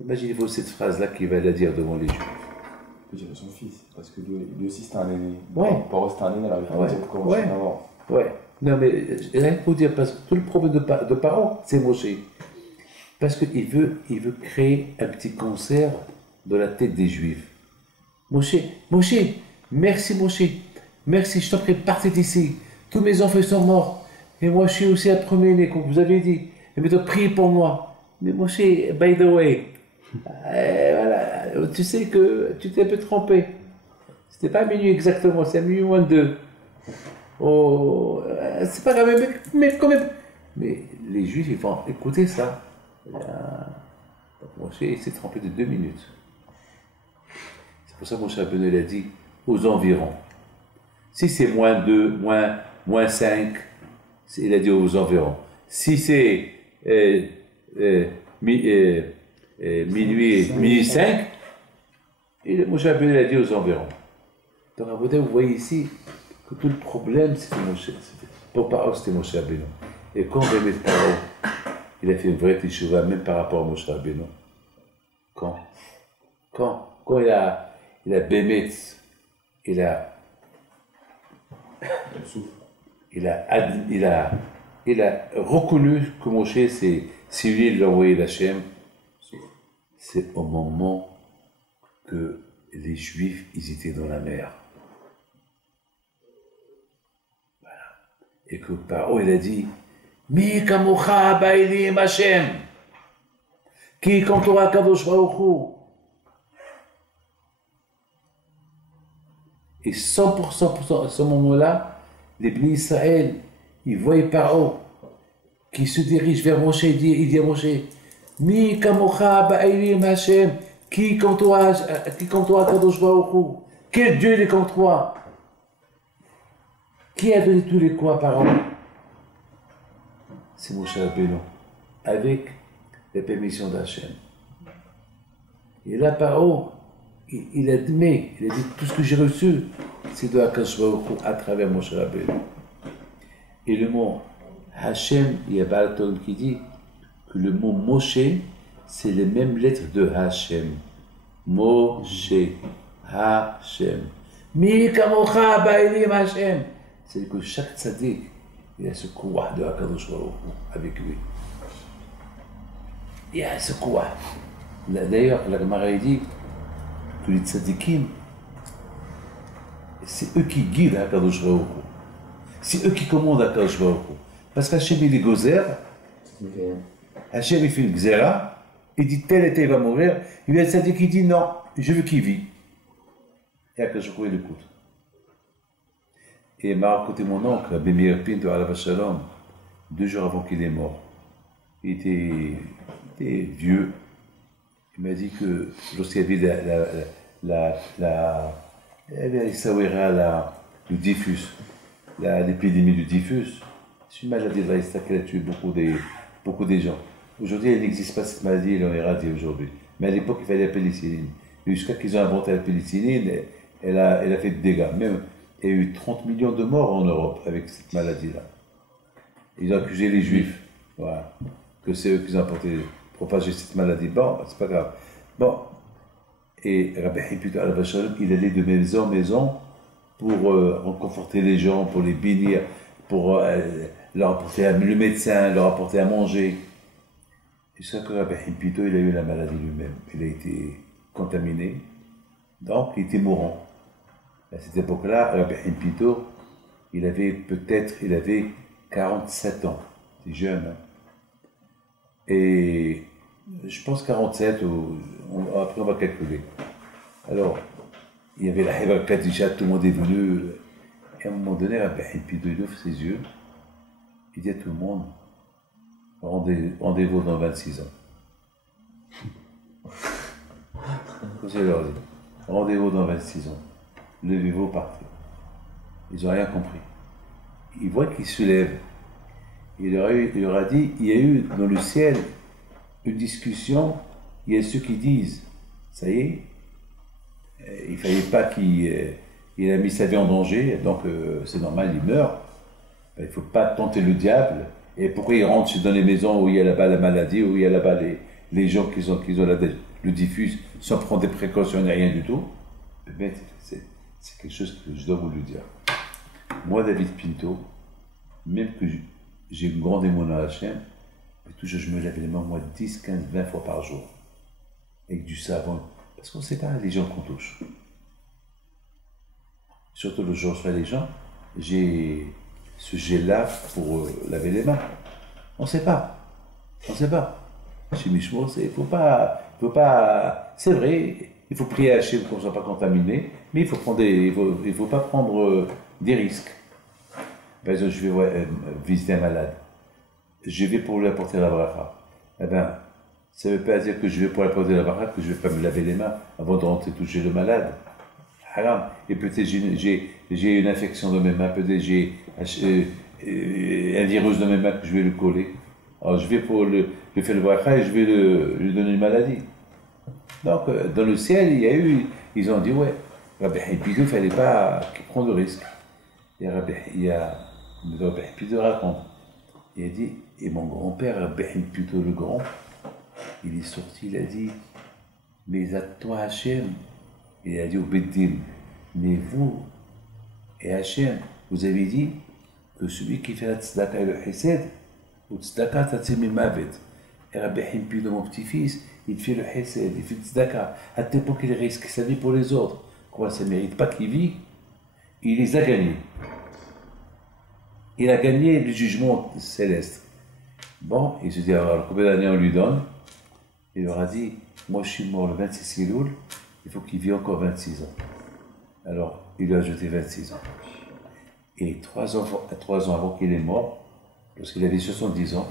Imaginez-vous cette phrase-là qu'il va la dire devant les Juifs. Il peut dire à son fils, parce que lui aussi c'était un aîné. Ouais. Paro c'était un aîné, alors il faut dire comment ouais. Ouais. Non mais rien que pour dire, parce que tout le problème de Paro, c'est Moshe. Parce qu'il veut créer un petit concert dans la tête des Juifs. Moshe, merci Moshe, merci, je t'en prie, partez d'ici. Tous mes enfants sont morts. Et moi je suis aussi un premier-né, comme vous avez dit. Et maintenant priez pour moi. Mais Moshe, by the way, voilà, tu sais que tu t'es un peu trompé. C'était pas minuit exactement, c'est minuit moins 2. Oh, c'est pas grave, mais quand même. Mais les Juifs, ils vont écouter ça. Donc Moshe, il s'est trompé de 2 minutes. C'est pour ça que Moshe Rabbeinu a dit aux environs. Si c'est moins 2, moins 5, il a dit aux environs. Si c'est minuit 5, et Moshe Rabbeinu a dit aux environs. Donc, vous voyez ici que tout le problème, c'était Moshe. Pour Paro, c'était Moshe Rabbeinu. Et quand on remet Paro, il a fait une vraie teshuva, même par rapport à Moshe Rabbeinu. Quand il a bémet, il a Elle souffre. Il a reconnu que Moshe, c'est lui qui l'a envoyé l'Hachem. C'est au moment que les Juifs, ils étaient dans la mer. Voilà. Et que Paro, il a dit, Mi kamocha ba'ilim Hachem, ki kantora kadosh baruch hu. Et 100% à ce moment-là, les Bnei Israël, ils voient Paro qui se dirige vers Moshe, il dit à Moshe, Mi kamocha ba'ilim Hachem, qui comme toi, Kadosh Baruch Hu? Quel Dieu il est comme toi? Qui a donné tous les coups à Paro? C'est Moshe Rabbeinu, avec la permission d'Hachem. Et là, Paro, il admet, il a dit tout ce que j'ai reçu, c'est de Akadosh Baruch Hu à travers Moshe Rabbeinu. Et le mot Hachem, il y a Baal Tom qui dit que le mot Moshe, c'est les mêmes lettres de Hachem. Moshe, Hachem. Mi kamocha ba'ilim Hachem. C'est que chaque tzaddik, il a ce kouah de Akadosh Baruch Hu avec lui. Il y a ce kouah. D'ailleurs, la Gemara dit que les tzaddikim, c'est eux qui guident Akadosh Baruch Hu. C'est eux qui commandent Akadosh Baruch Hu. Parce qu'Hachem il est gozer, Hachem il fait une gzera, il dit tel et tel va mourir, il y a le tzaddik qui dit non, je veux qu'il vit. Et Akadosh Baruch Hu il écoute. Et il m'a raconté mon oncle, Rabbi Meir Pinto Alav Shalom, 2 jours avant qu'il est mort. Il était vieux. Il m'a dit que lorsqu'il y avait le diffus, l'épidémie du diffus, c'est une maladie de l'Aïsta qui a tué beaucoup des gens. Aujourd'hui, il n'existe pas cette maladie, elle est éradiée aujourd'hui. Mais à l'époque, il fallait la pénicilline. Et jusqu'à qu'ils ont inventé la pénicilline, elle a fait des dégâts. Même, il y a eu 30 millions de morts en Europe avec cette maladie-là. Ils ont accusé les Juifs, voilà, que c'est eux qui ont propagé cette maladie. Bon, c'est pas grave. Bon, et Rabbi Hippolyte Alav Shalom, il allait de maison en maison pour reconforter les gens, pour les bénir, pour leur apporter le médecin, leur apporter à manger. Et c'est que Rabbi Hippolyte, il a eu la maladie lui-même. Il a été contaminé, donc il était mourant. À cette époque-là, Rabbi Hippolyte, il avait 47 ans. C'est jeune. Hein? Et je pense 47, après on va calculer. Alors, il y avait la Heval Kadisha, tout le monde est venu. Et à un moment donné, Rabbi Hippolyte, il ouvre ses yeux, il dit à tout le monde, rendez-vous dans 26 ans. Qu'est-ce qu'il leur dit? Rendez-vous dans 26 ans. Levez-vous, partez. Ils n'ont rien compris. Ils voient qu'ils se lèvent. Il leur a dit, il y a eu dans le ciel une discussion, il y a ceux qui disent, ça y est, il ne fallait pas qu'il a mis sa vie en danger, donc c'est normal, il meurt. Il ne faut pas tenter le diable. Et pourquoi il rentre dans les maisons où il y a là-bas la maladie, où il y a là-bas les gens qui ont le diffuse, sans prendre des précautions ni rien du tout? Mais c'est quelque chose que je dois vous le dire. Moi, David Pinto, même que j'ai une grande émotion à Hachem, mais toujours je me lave les mains, moi, 10, 15, 20 fois par jour. Avec du savon. Parce qu'on ne sait pas les gens qu'on touche. Surtout le jour où je fais les gens, j'ai ce gel-là pour laver les mains. On ne sait pas. On ne sait pas. Chez Mishmo, il ne faut pas. C'est vrai, il faut prier à Hachem qu'on ne soit pas contaminé, mais il ne faut pas prendre des risques. Par exemple, je vais visiter un malade. Je vais pour lui apporter la bracha. Eh bien, ça ne veut pas dire que je vais pour lui apporter la bracha, que je ne vais pas me laver les mains avant de rentrer toucher le malade. Haram. Et peut-être j'ai une infection dans mes mains, peut-être j'ai un virus dans mes mains que je vais le coller. Alors je vais pour lui faire le bracha et je vais lui donner une maladie. Donc, dans le ciel, ils ont dit, ouais, Rabbi Hippolyte, il ne fallait pas prendre de risque. Et Rabbi Hippolyte raconte. Il a dit, et mon grand-père, Rabbi Hippolyte le Grand, il est sorti, il a dit, mais à toi Hachem, il a dit au Beddin, mais vous et Hachem, vous avez dit que celui qui fait la tzedaka et le chesed, ou tzedaka tatsimi mavet, et Rabbi Himpi, mon petit-fils, il fait le chesed, il fait le tzedaka, à tel point qu'il risque sa vie pour les autres. Quoi, ça ne mérite pas qu'il vit? Il les a gagnés. Il a gagné le jugement céleste. Bon, il se dit, alors combien d'années on lui donne? Il leur a dit, moi je suis mort le 26 Elul, il faut qu'il vive encore 26 ans. Alors, il lui a ajouté 26 ans. Et 3 ans avant qu'il est mort, lorsqu'il avait 70 ans,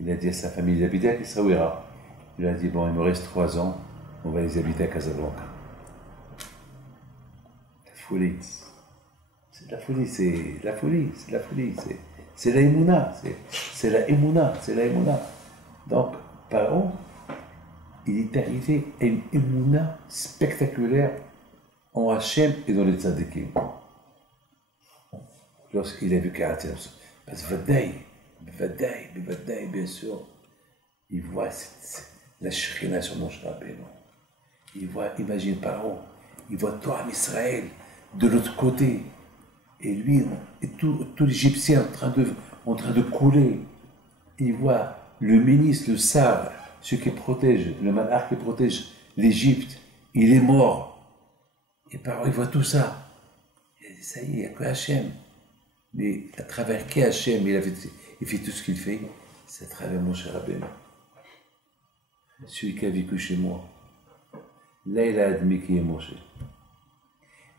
il a dit à sa famille, il habitait à Kisrawira. Il a dit, bon, il me reste 3 ans, on va les habiter à Casablanca. La folie. C'est de la folie, c'est la folie, c'est la folie. C'est la émouna, c'est la émouna, c'est la émouna. Donc, Paro, il est arrivé à une émouna spectaculaire en Hachem et dans les tzadikim. Lorsqu'il a vu Karaté, parce que Vadaï, bien sûr, il voit la Shekhinah sur mon Rabbeinu. Il voit, imagine Paro, il voit toi, Israël, de l'autre côté. Et lui, et tout l'Égyptien en train de couler. Il voit le ministre, le Sar, celui qui protège, le monarque qui protège l'Égypte, il est mort. Et par il voit tout ça. Il dit, ça y est, il n'y a que Hachem. Mais à travers qui Hachem, il fait tout ce qu'il fait, c'est à travers mon cher Rabbeinu. Celui qui a vécu chez moi. Là, il a admis qu'il est Moshe.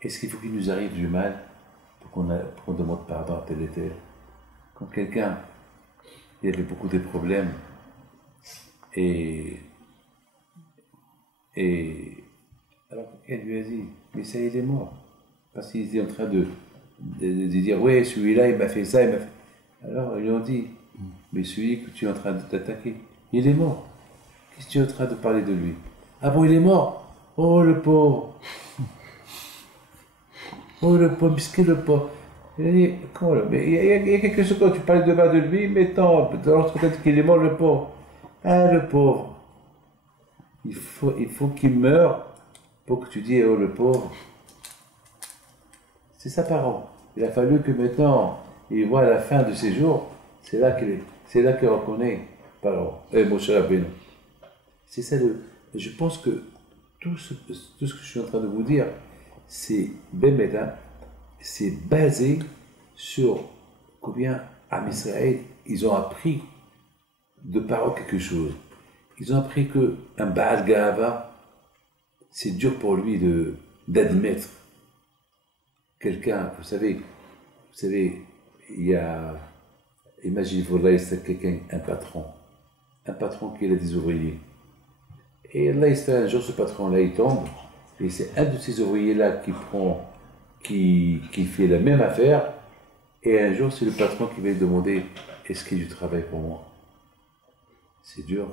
Est-ce qu'il faut qu'il nous arrive du mal pour qu'on demande pardon à tel et tel? Quand quelqu'un, il avait beaucoup de problèmes, et alors quelqu'un lui a dit, mais ça, il est mort. Parce qu'il était en train de dire, ouais, celui-là, il m'a fait ça, il m'a fait... Alors, ils lui ont dit, mais celui que tu es en train de t'attaquer, il est mort. Qu'est-ce que tu es en train de parler de lui? Ah bon, il est mort? Oh, le pauvre! Oh, le pauvre, puisque le pauvre. Il a dit, comment là? Mais il y a quelque chose quand tu parlais de lui, mais tant, lorsque tu as dit qu'il est mort, le pauvre. Ah, le pauvre. Il faut qu'il meure pour que tu dises, oh, le pauvre. C'est sa parole. Il a fallu que maintenant, il voit à la fin de ses jours, c'est là qu'il reconnaît parole. Mon cher Rabbeinu. C'est ça je pense que tout ce que je suis en train de vous dire, c'est c'est basé sur combien Am Israël, ils ont appris de parole quelque chose. Ils ont appris qu'un Baal Gahava, c'est dur pour lui d'admettre quelqu'un. Vous savez, il y a, imaginez-vous là, c'est quelqu'un, un patron qui a des ouvriers. Et là, un jour, ce patron-là, il tombe, et c'est un de ces ouvriers-là qui fait la même affaire, et un jour, c'est le patron qui va lui demander, est-ce qu'il y a du travail pour moi? C'est dur.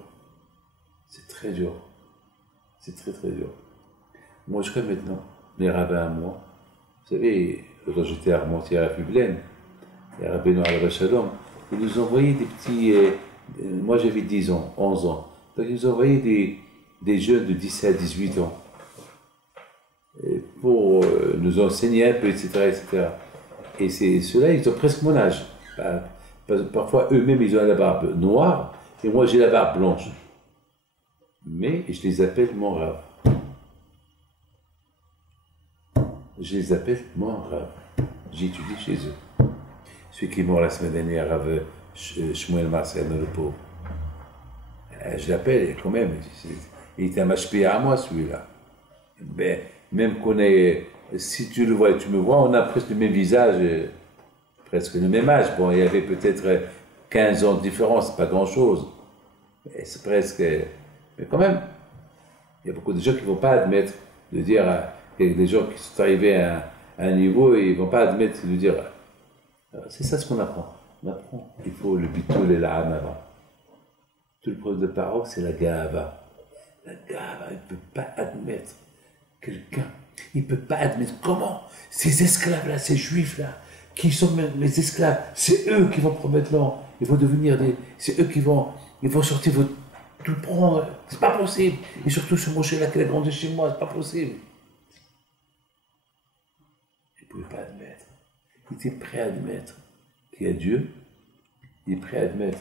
C'est très dur. C'est très, très dur. Moi, je connais maintenant les rabbins à moi. Vous savez, quand j'étais à Armentières à Publienne, les rabbins à Shalom, ils nous envoyaient des petits... moi, j'avais 10 ans, 11 ans. Donc, ils nous envoyaient des jeunes de 17 à 18 ans pour nous enseigner un peu, etc., etc. Et ceux-là, ils ont presque mon âge. Parfois, eux-mêmes, ils ont la barbe noire, et moi, j'ai la barbe blanche. Mais je les appelle mon Rav. Je les appelle mon Rav. J'étudie chez eux. Celui qui est mort la semaine dernière, Rav Shmuel Marcel, le pauvre. Je l'appelle quand même. Il était un machpé à moi, celui-là. Ben, même qu'on est, si tu le vois et tu me vois, on a presque le même visage, presque le même âge. Bon, il y avait peut-être 15 ans de différence, c'est pas grand-chose. C'est presque... Mais quand même, il y a beaucoup de gens qui ne vont pas admettre de dire, il y a des gens qui sont arrivés à un niveau et ils ne vont pas admettre de dire. C'est ça ce qu'on apprend. On apprend. Il faut le bitul et la hamava. Tout le problème de parole, c'est la gahava. La gahava, il ne peut pas admettre quelqu'un. Il ne peut pas admettre comment ces esclaves-là, ces juifs-là, qui sont mes esclaves, c'est eux qui vont promettre l'an. Ils vont devenir c'est eux qui vont sortir tout prendre. C'est pas possible. Et surtout ce Moshe-là qui a grandi chez moi, c'est pas possible. Ils ne pouvaient pas admettre. il était prêt à admettre qu'il y a Dieu, il est prêt à admettre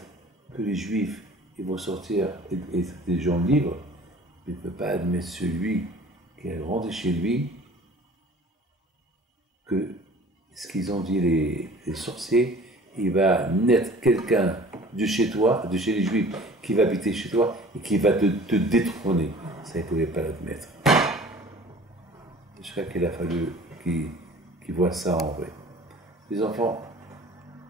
que les Juifs ils vont sortir et être des gens libres, mais il ne peut pas admettre celui qui est rentré chez lui que ce qu'ils ont dit les sorciers, il va naître quelqu'un de chez toi, de chez les Juifs, qui va habiter chez toi et qui va te détrôner. Ça, il ne pouvait pas l'admettre. Je crois qu'il a fallu qu'ils voient ça en vrai. Les enfants,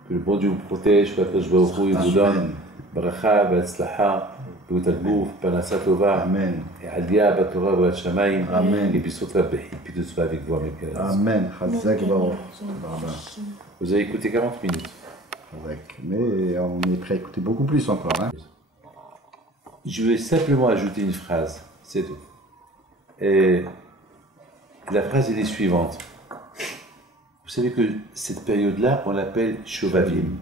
que le bon Dieu vous protège, que je vais au bout, il vous donne bracha, be'atzlaha, be'utagouf, parnassa tova, Amen. et alia, batora, be'ashamayim, Amen. et bissotra, puis de soit avec vous, avec elle. Amen. Chazak Baruch. Vous avez écouté 40 minutes. Chazak. Mais on est prêt à écouter beaucoup plus encore. Hein. Je vais simplement ajouter une phrase, c'est tout. Et la phrase est la suivante. Vous savez que cette période-là, on l'appelle Shovavim.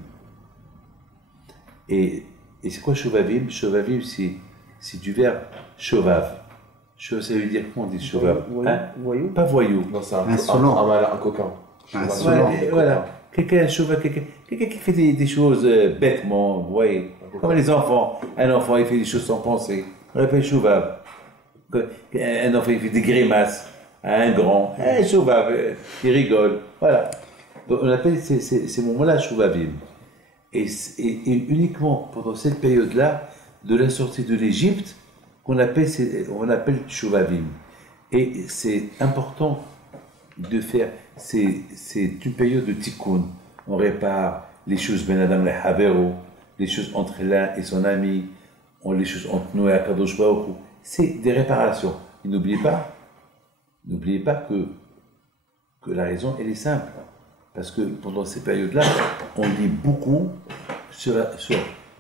Et c'est quoi Shovavim? Shovavim, c'est du verbe Shovav. Ça veut dire comment on dit Shovav? Voyou. Pas voyou. Non, c'est Insolent. un coquin. Insolent. Voilà. Quelqu'un Shovav, quelqu'un qui fait des choses bêtement, vous voyez. Comme les enfants. Un enfant, il fait des choses sans penser. On l'appelle Shovav. Un enfant, il fait des grimaces. Un grand, Shovav, il rigole. Voilà. Donc on appelle ces moments-là Shovavim. Et uniquement pendant cette période-là, de la sortie de l'Égypte, on appelle Shovavim. Et c'est important de faire, c'est une période de tikkun. On répare les choses ben Adam le Havero, les choses entre l'un et son ami, les choses entre nous et Akadosh Baruch Hu. C'est des réparations. Et n'oubliez pas que la raison, elle est simple. Parce que pendant ces périodes-là, on lit beaucoup sur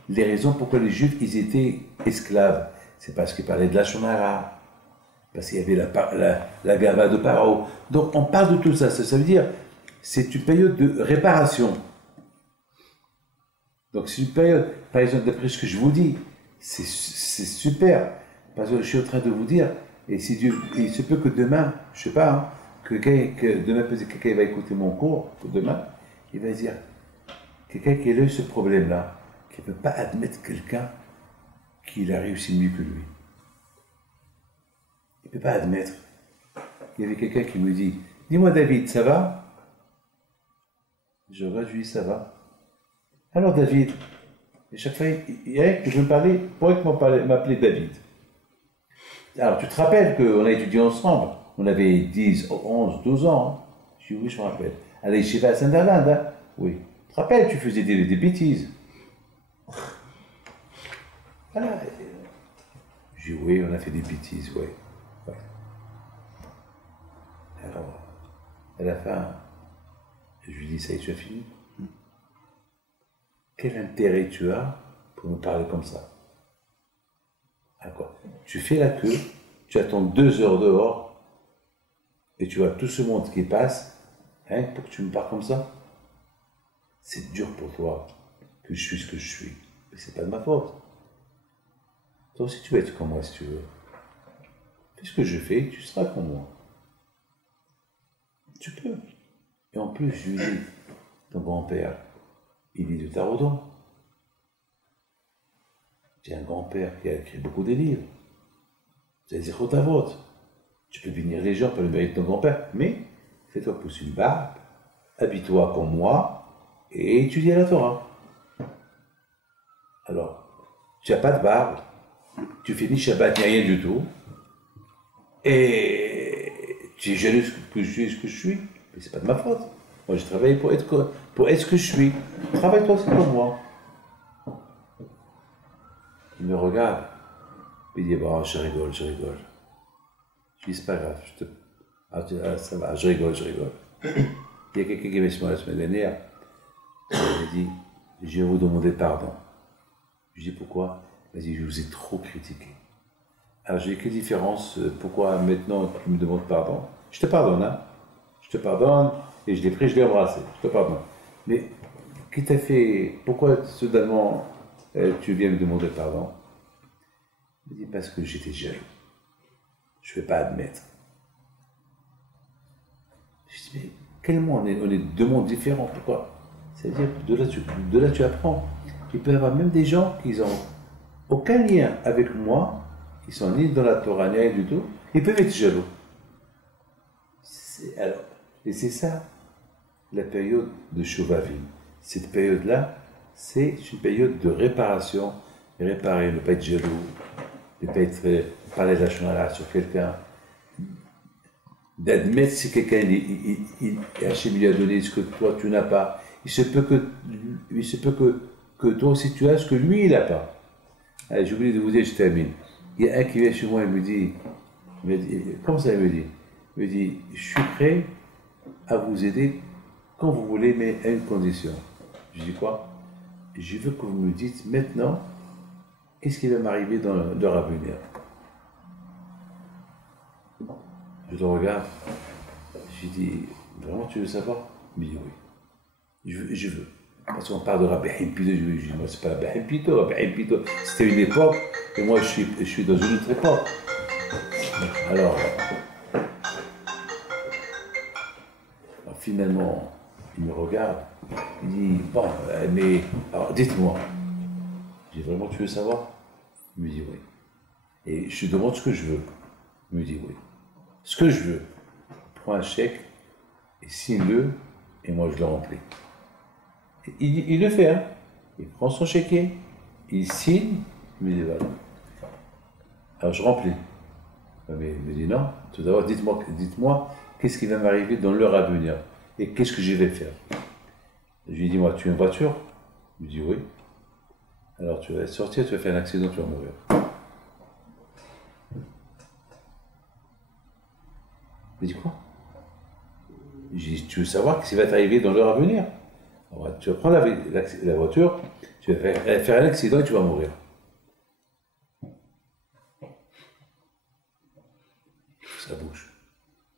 les raisons pourquoi les Juifs, ils étaient esclaves. C'est parce qu'ils parlaient de la Shonara, parce qu'il y avait la gava de Paro. Donc on parle de tout ça. Ça veut dire, c'est une période de réparation. Donc c'est une période, par exemple, d'après ce que je vous dis, c'est super. Parce que je suis en train de vous dire, et si Dieu, il se peut que demain, je ne sais pas, hein, que demain peut-être quelqu'un va écouter mon cours, demain, il va dire, quelqu'un qui a eu ce problème-là, qui ne peut pas admettre quelqu'un qu'il a réussi mieux que lui. Il ne peut pas admettre. Il y avait quelqu'un qui me dit, dis-moi David, ça va? Je regarde, je lui dis, ça va. Alors David, et chaque fois, il y a que je me parlais, pourquoi qu'il m'appelait David? Alors tu te rappelles qu'on a étudié ensemble? On avait 10, 11, 12 ans. Hein. Je dis oui, je me rappelle. À la Yeshiva à Saint-Darlande, hein? Oui. Tu te rappelles, tu faisais des bêtises. Voilà. Je dis oui, on a fait des bêtises, oui. Ouais. Alors, à la fin, je lui dis, ça y est, tu as fini? Quel intérêt tu as pour me parler comme ça? D'accord. Tu fais la queue, tu attends 2 heures dehors, et tu vois tout ce monde qui passe, hein, pour que tu me parles comme ça. C'est dur pour toi que je suis ce que je suis. Mais c'est pas de ma faute. Toi aussi, tu vas être comme moi si tu veux. Fais ce que je fais, tu seras comme moi. Tu peux. Et en plus, je lui dis, ton grand-père, il lit de Tarodon. J'ai un grand-père qui a écrit beaucoup de livres. C'est Zechotavot. Tu peux bénir les gens par le mérite de ton grand-père, mais fais-toi pousser une barbe, habille-toi comme moi et étudie la Torah. Alors, tu n'as pas de barbe, tu finis Shabbat, il n'y a rien du tout, et tu es jaloux que je suis ce que je suis, mais c'est pas de ma faute. Moi, je travaille pour être ce que je suis. Travaille-toi aussi comme moi. Il me regarde, il dit, bon, je rigole. Je dis, c'est pas grave, ça va, je rigole. Il y a quelqu'un qui m'a dit la semaine dernière, il m'a dit, je vais vous demander pardon. Je dis, pourquoi? Il m'a dit, je vous ai trop critiqué. Alors j'ai dit, quelle différence, pourquoi maintenant tu me demandes pardon? Je te pardonne, hein. Je te pardonne, et je l'ai pris, je l'ai embrassé, je te pardonne. Mais, qui t'a fait, pourquoi soudainement tu viens me demander pardon? Il me dit, parce que j'étais jaloux. Je ne vais pas admettre. Je dis, mais Quel monde on est deux mondes différents. Pourquoi? C'est-à-dire que de là tu apprends. Il peut y avoir même des gens qui n'ont aucun lien avec moi, qui sont ni dans la Torah, ni rien du tout, ils peuvent être jaloux. Et c'est ça, la période de Shovavim. Cette période-là, c'est une période de réparation. Réparer, ne pas être jaloux, ne pas être parler de la shonara sur quelqu'un, d'admettre si quelqu'un, Hachem lui a donné ce que toi tu n'as pas. Il se peut que toi aussi tu as ce que lui il n'a pas. Allez, j'ai oublié de vous dire, je termine. Il y a un qui vient chez moi et me dit, comment ça il me dit? Il me dit, je suis prêt à vous aider quand vous voulez, mais à une condition. Je dis quoi? Je veux que vous me dites maintenant qu'est-ce qui va m'arriver dans l'heure à venir. Je le regarde, je lui dis, vraiment tu veux savoir? Il me dit oui. Je veux. Parce qu'on parle de Rabbi Himpito, je lui dis, moi c'est pas Rabbi Himpito, c'était une époque, et moi je suis dans une autre époque. Alors finalement, il me regarde, il dit, bon, mais, alors dites-moi, j'ai vraiment, tu veux savoir? Il me dit oui. Et je lui demande ce que je veux. Il me dit oui. Ce que je veux, prends un chèque et signe-le, et moi je le remplis. Il le fait, hein. Il prend son chéquier, il signe, il me dit voilà. Alors je remplis. Mais il me dit non, tout d'abord dites-moi qu'est-ce qui va m'arriver dans l'heure à venir et qu'est-ce que je vais faire. Je lui dis moi, tu as une voiture? Il me dit oui. Alors tu vas sortir, tu vas faire un accident, tu vas mourir. Il me dit quoi? Je dis, tu veux savoir ce qui va t'arriver dans l'heure à venir? Alors, tu vas prendre la voiture, tu vas faire un accident et tu vas mourir. Sa bouche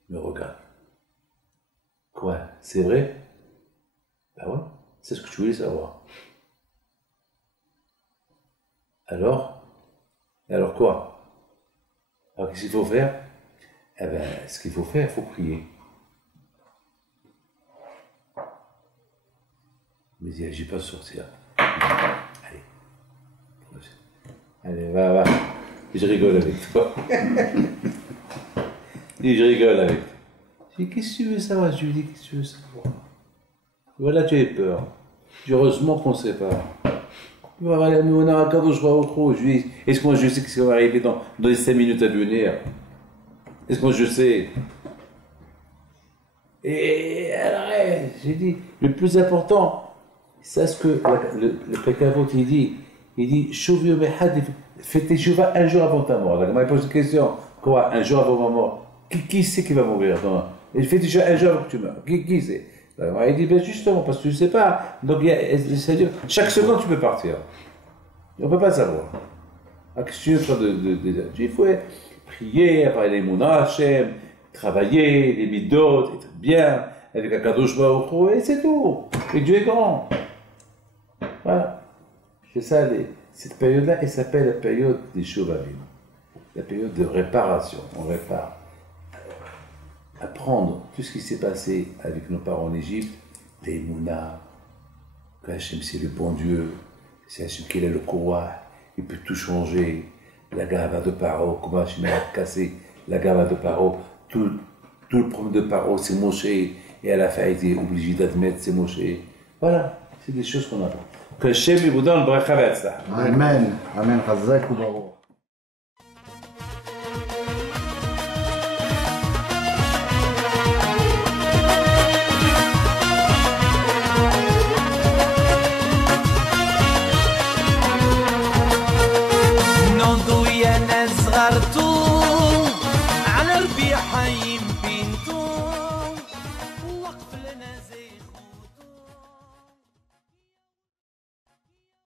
me regarde. Quoi? C'est vrai? Ben ouais, c'est ce que tu voulais savoir. Alors quoi? Alors qu'est-ce qu'il faut faire? Eh bien, ce qu'il faut faire, il faut prier. Il me dit, j'ai pas sortir. Allez, va. Je rigole avec toi. Et je rigole avec toi. Je dis, qu'est-ce que tu veux savoir? Je lui dis, qu'est-ce que tu veux savoir? Voilà, tu as peur. Heureusement qu'on ne sait pas. On a un cadeau, je vois au trop. Je lui dis, est-ce que moi je sais ce qui va arriver dans les 5 minutes à venir? Est-ce que moi je sais? Et alors, j'ai dit, le plus important, c'est ce que le Pekavot il dit. Il dit, fais tes Shuvah un jour avant ta mort. Il pose une question. Quoi, un jour avant ma mort? Qui c'est qui va mourir? Fais tes Shuvah un jour avant que tu meurs. Qui c'est? Il dit, ben justement, parce que tu ne sais pas. Donc, c'est-à-dire, chaque seconde, tu peux partir. On ne peut pas savoir. Qu'est-ce que tu es en train de dire? Il faut prier, parler les Mouna Hachem, travailler, les midot, être bien, avec un kadosh baruch hu, et c'est tout. Et Dieu est grand. Voilà. C'est ça, cette période-là, elle s'appelle la période des Shovavim. La période de réparation. On répare. Apprendre tout ce qui s'est passé avec nos parents en Égypte, les Mouna, que Hachem c'est le bon Dieu, c'est Hachem qui est le Kouah, il peut tout changer. La gava de Paro, comment Hachem a cassé la gava de Paro, tout le problème de Paro c'est Moshe, et à la fin il était obligé d'admettre c'est Moshe. Voilà, c'est des choses qu'on apprend. Que Hachem vous donne le bracha. Amen. Amen. Chazak ou baruch.